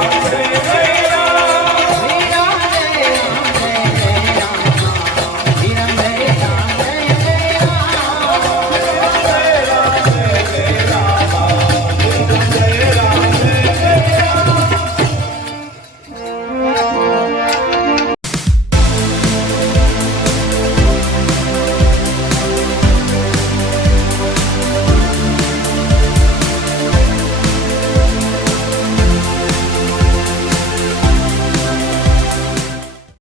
네.